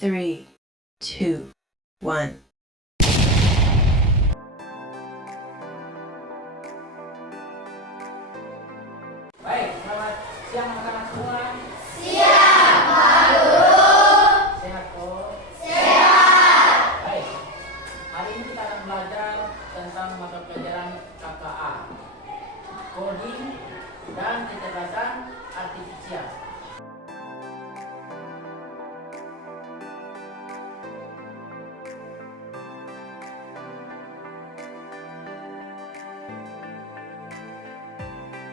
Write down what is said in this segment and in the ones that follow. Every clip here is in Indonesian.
3, 2, 1. Baik, selamat siang anak-anak semua. Siang, Pak Guru. Sehat kok? Sehat. Baik, hari ini kita akan belajar tentang mata pelajaran KKA, coding dan kecerdasan artifisial.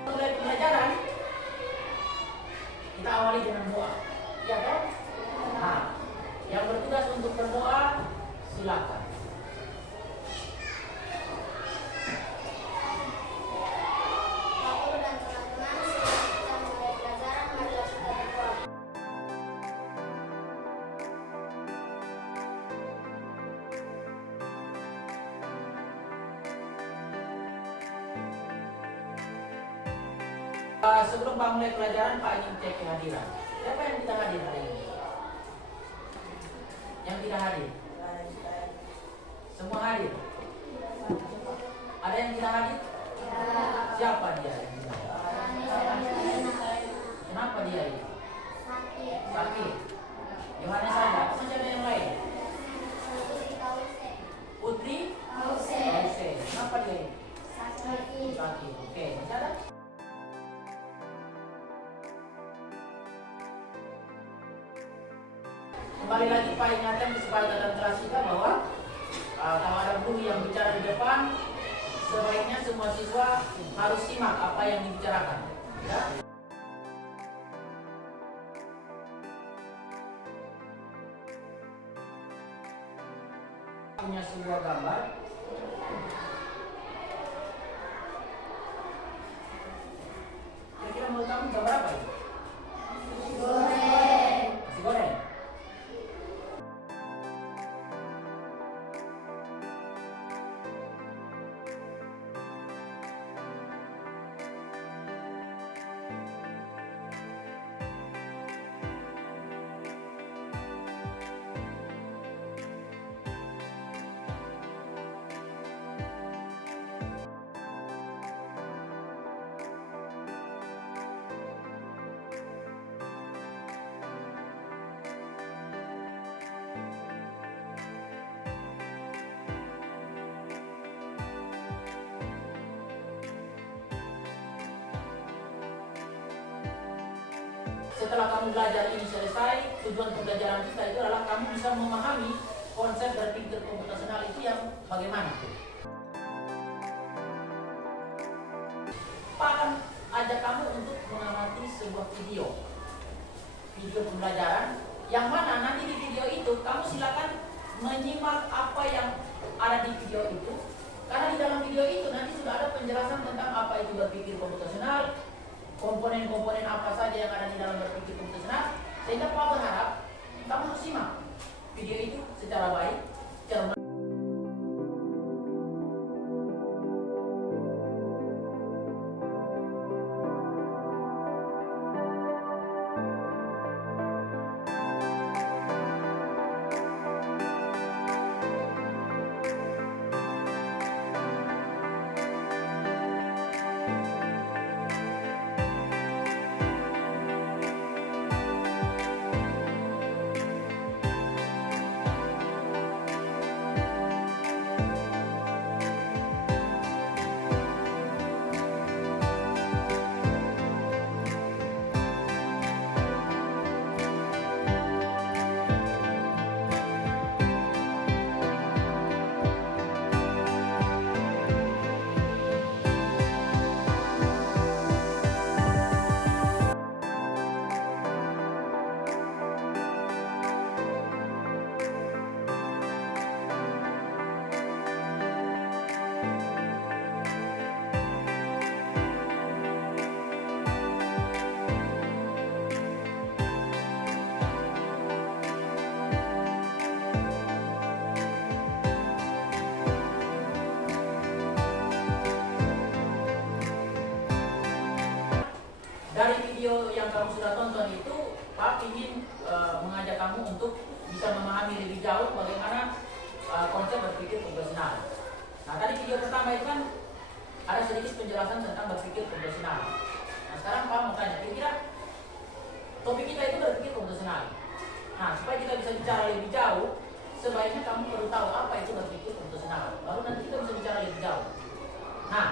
Mulai pembelajaran, kita awali dengan doa. Ya toh? Nah, yang bertugas untuk berdoa, silakan. Pak Guru dan teman-teman, sebelum kita mulai pelajaran, marilah kita berdoa. Sebelum Pak mulai pelajaran, Pak ingin cek kehadiran. Siapa yang tidak hadir hari ini? Yang tidak hadir? Semua hadir? Ada yang tidak hadir? Siapa dia yang tidak hadir? Kenapa dia ini? Sakit. Yang mana saja? Apa saja ada yang lain? Putri? Tause. Kenapa dia ini? Sakit. Oke, masih ada? Kembali lagi Pak ingatkan supaya dalam kelas kita bahwa kalau ada guru yang bicara di depan, sebaiknya semua siswa harus simak apa yang dibicarakan. Ya? Punya sebuah gambar. Kira-kira menurut kamu gambar apa ini? Nasi goreng. Setelah kamu belajar ini selesai, tujuan pembelajaran kita itu adalah kamu bisa memahami konsep berpikir komputasional itu yang bagaimana. Pak akan ajak kamu untuk mengamati sebuah video pembelajaran, yang mana nanti di video itu kamu silakan menyimak apa yang ada di video itu, karena di dalam video itu nanti sudah ada penjelasan tentang apa itu berpikir komputasional, komponen-komponen apa saja yang ada di dalam berpikir komputasional, sehingga Pak berharap kamu harus simak video itu secara baik, secara dari video yang kamu sudah tonton itu, Pak ingin mengajak kamu untuk bisa memahami lebih jauh bagaimana konsep berpikir profesional. Nah, tadi video pertama itu kan ada sedikit penjelasan tentang berpikir profesional. Nah, sekarang Pak mau tanya, kira-kira topik kita itu berpikir profesional. Nah, supaya kita bisa bicara lebih jauh, sebaiknya kamu perlu tahu apa itu berpikir profesional. Baru nanti kita bisa bicara lebih jauh. Nah,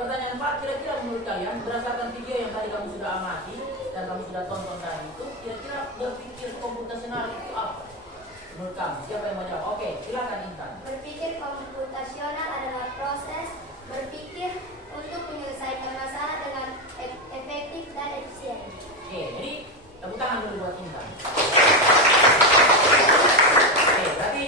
pertanyaan Pak, kira-kira menurut kalian berdasarkan video yang tadi kamu sudah amati dan kamu sudah tonton tadi itu, kira-kira berpikir komputasional itu apa? Menurut kamu, siapa yang mau jawab? Oke, silakan Intan. Berpikir komputasional adalah proses berpikir untuk menyelesaikan masalah dengan efektif dan efisien. Oke, jadi tepuk tangan dulu buat Intan. Oke, berarti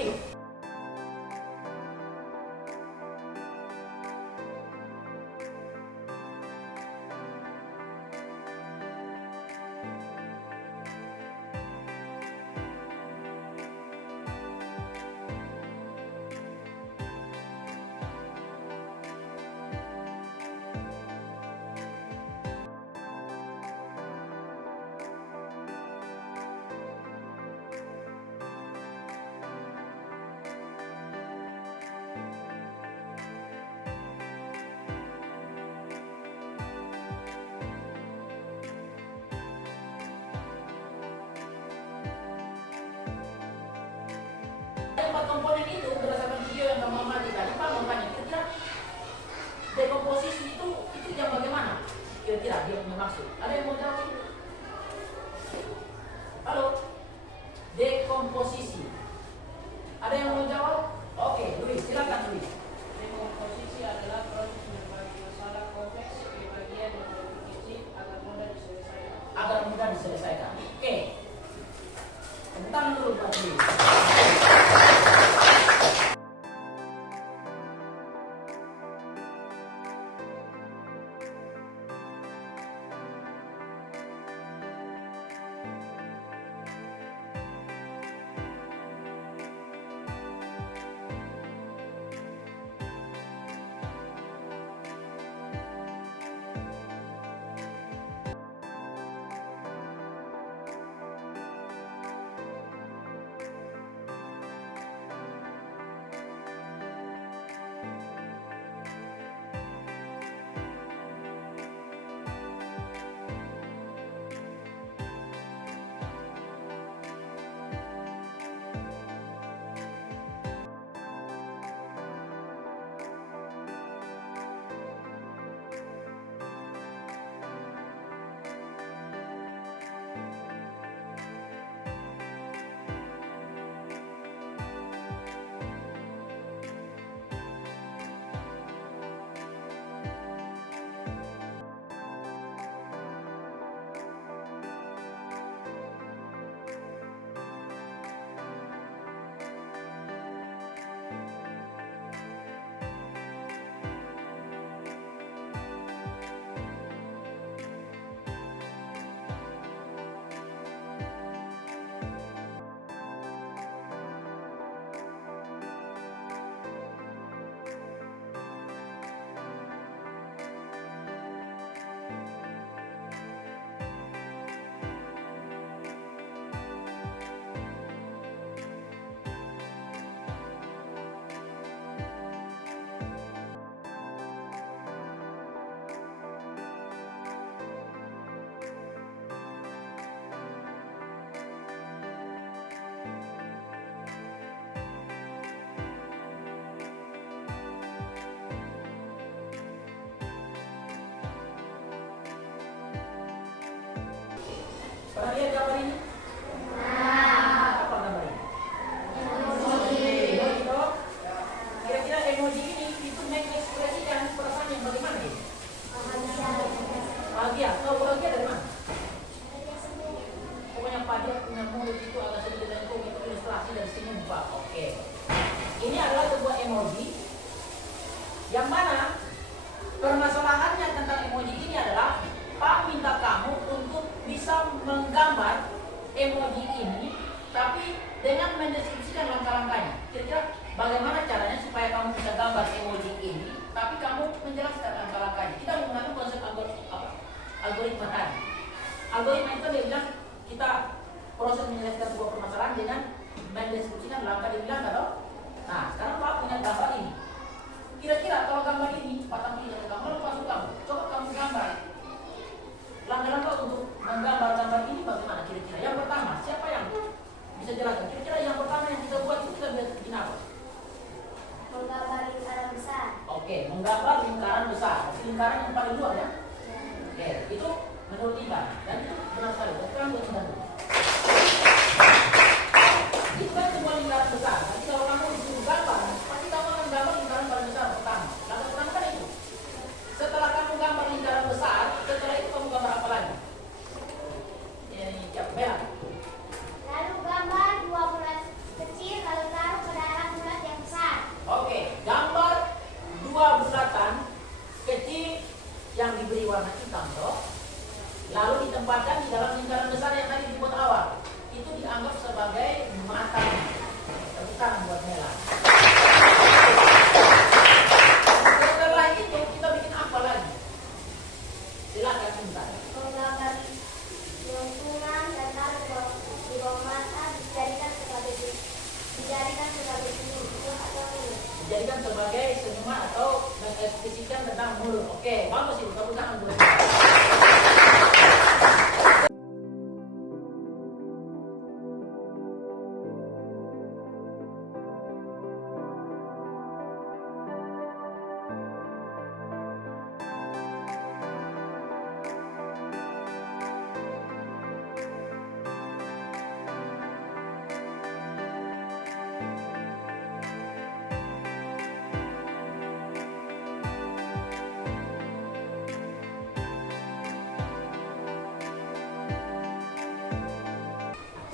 empat komponen itu berdasarkan video yang kamu amati tadi, Pak mau tanya, kira-kira dekomposisi itu yang bagaimana? Kira-kira dia punya maksud. Ada yang mau jawab? Halo? Dekomposisi. Ada yang mau jawab? Oke, Luis, silakan Luis. Dekomposisi adalah proses membagi masalah kompleks ke bagian yang lebih kecil agar mudah diselesaikan. Agar mudah diselesaikan. Oke. Tepuk tangan dulu buat Luis. Pernah lihat gambar ini? Apa gambar ini? Emoji. Toh? Kira-kira emoji ini itu mengekspresikan perasaan yang bagaimana ini? Bahagia. Tahu bahagia dari mana? Pokoknya Pak dia punya mulut itu agak sedikit dan itu ilustrasi dari senyum Pak. Oke. Ini adalah sebuah emoji yang mana permasalahannya tentang emoji ini adalah Pak minta kamu untuk bisa menggambar emoji ini, tapi dengan mendeskripsikan langkah-langkahnya. Kira-kira bagaimana caranya supaya kamu bisa gambar emoji ini, tapi kamu menjelaskan langkah-langkahnya. Kita menggunakan konsep algoritma tadi. Algoritma itu dia bilang kita proses menyelesaikan sebuah permasalahan dengan mendeskripsikan langkah dibilang atau. Nah, sekarang Pak punya gambar ini. Kira-kira kalau gambar ini, Pak tampilkan ke kamu, lalu masuk kamu. Coba kamu gambar. Langkah-langkah untuk menggambar gambar ini bagaimana kira-kira? Yang pertama, siapa yang bisa jelaskan? Kira-kira yang pertama yang kita buat itu kita bikin apa? Menggambar lingkaran besar. Oke, menggambar lingkaran besar. Lingkaran yang paling luar ya. Oke, itu menurut Iban. Dan itu benar sekali. Dan sekarang buat Iban dulu. Itu kan semua lingkaran besar. Nanti kalau kamu disuruh gambar, pasti kamu akan gambar lingkaran paling besar pertama. Langkah pertama kan itu. Setelah kamu gambar lingkaran besar, setelah itu kamu gambar apa lagi? Ini siapa? Merah. Lalu gambar 2 bulat kecil lalu taruh ke dalam bulat yang besar. Oke, gambar 2 bulatan kecil yang diberi warna hitam toh. Lalu ditempatkan di dalam lingkaran besar yang tadi dibuat awal. Itu dianggap sebagai mata. Tepuk tangan buat Mela. Setelah itu kita bikin apa lagi? Silakan Intan. Menggambar lengkungan dan taruh di bawah mata dijadikan sebagai seni atau mulut. Dijadikan sebagai seniman atau mengekspresikan tentang mulut. Oke, bagus itu. Tepuk tangan buat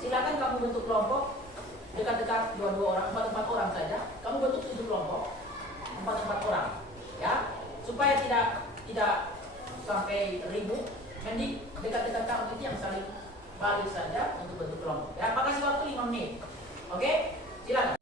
silakan kamu bentuk kelompok dekat-dekat 2 orang, 4 orang saja. Kamu bentuk 7 kelompok, 4 orang, ya, supaya tidak sampai ribut. Mending dekat-dekat kamu itu yang saling balik saja untuk bentuk kelompok. Ya, kasih waktu 5 menit. Oke, silakan.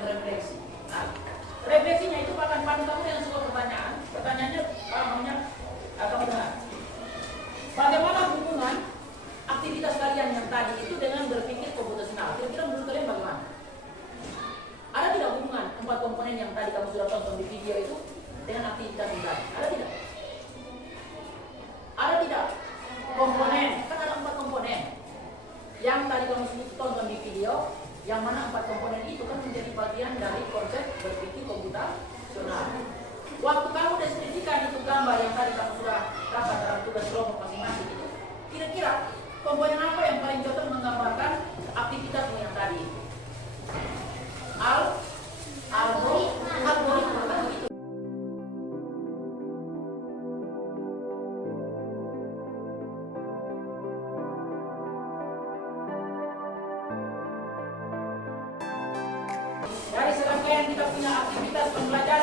yang refleksi. Nah, refleksinya itu akan pandu kamu dengan sebuah pertanyaan. Pertanyaannya kamu dengar. Bagaimana hubungan aktivitas kalian yang tadi itu dengan berpikir komputasional? Kira-kira menurut kalian bagaimana? Ada tidak hubungan 4 komponen yang tadi kamu sudah tonton di video itu dengan aktivitas yang tadi? Ada tidak? Ada tidak? Komponen, kan ada 4 komponen yang tadi kamu tonton di video, yang mana 4 komponen itu kan menjadi bagian dari konsep berpikir komputasional. Waktu kamu deskripsikan itu gambar yang tadi kamu sudah dapat dalam tugas kelompok masing-masing itu, kira-kira komponen apa yang paling cocok menggambarkan aktivitasmu yang tadi? Algoritma kan begitu. Dari serangkaian kita punya aktivitas pembelajaran